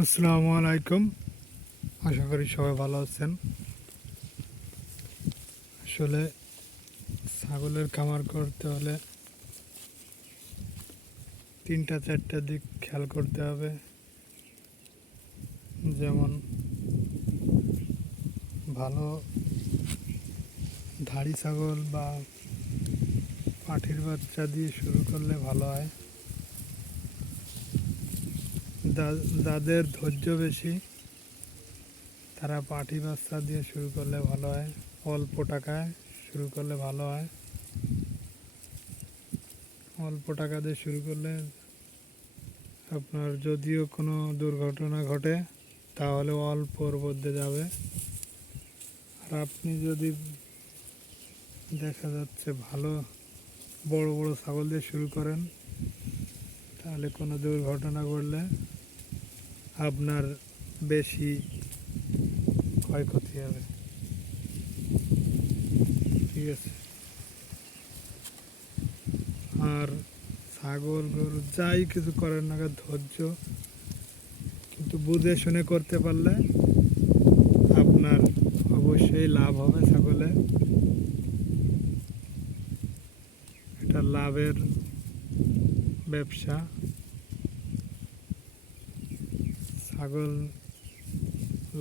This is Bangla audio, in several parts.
আসসালামু আলাইকুম। আশা করি সবাই ভালো আছেন। আসলে ছাগলের খামার করতে হলে 3-4টা দিক খেয়াল করতে হবে। যেমন ভালো ধাড়ি ছাগল বা পাঠির বাচ্চা দিয়ে শুরু করলে ভালো হয়। যাদের ধৈর্য বেশি তারা পাঠি বাচ্চা দিয়ে শুরু করলে ভালো হয়। অল্প টাকায় শুরু করলে ভালো হয়। অল্প টাকা দিয়ে শুরু করলে আপনার যদিও কোনো দুর্ঘটনা ঘটে তাহলে অল্পর মধ্যে যাবে। আর আপনি যদি দেখা যাচ্ছে ভালো বড় বড় ছাগল দিয়ে শুরু করেন তাহলে কোনো দুর্ঘটনা ঘটলে আপনার বেশি ক্ষয়ক্ষতি হবে। ঠিক আছে। আর ছাগল গরু যাই কিছু করেন না ধৈর্য কিন্তু বুঝে শুনে করতে পারলে আপনার অবশ্যই লাভ হবে। ছাগলে এটা লাভের ব্যবসা। ছাগল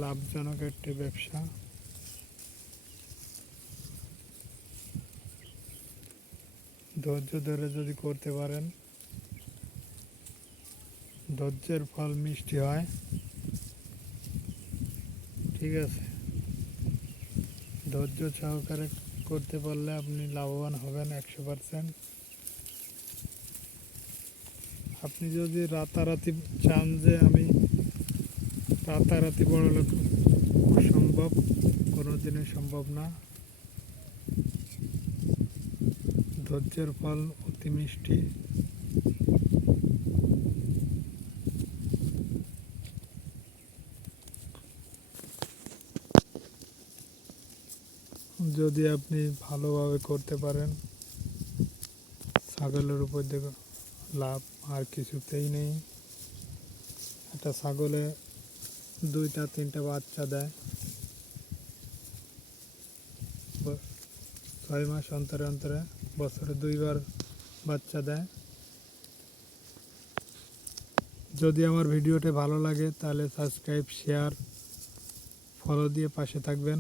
লাভজনক একটি ব্যবসা। ধৈর্য ধরে যদি করতে পারেন ধৈর্যের ফল মিষ্টি হয়। ঠিক আছে। ধৈর্য সহকারে করতে পারলে আপনি লাভবান হবেন 100%। আপনি যদি রাতারাতি চান যে আমি রাতারাতি বড়লোক, অসম্ভব, কোনো দিনই সম্ভব না। ধৈর্যের ফল অতি মিষ্টি। যদি আপনি ভালোভাবে করতে পারেন ছাগলের উপর দেখো লাভ আর কিছুতেই নেই। একটা ছাগলে 2-3টা বাচ্চা দেয়। 6 মাস অন্তরে অন্তরে বছরে 2বার বাচ্চা দেয়। যদি আমার ভিডিওটি ভালো লাগে তাহলে সাবস্ক্রাইব, শেয়ার, ফলো দিয়ে পাশে থাকবেন।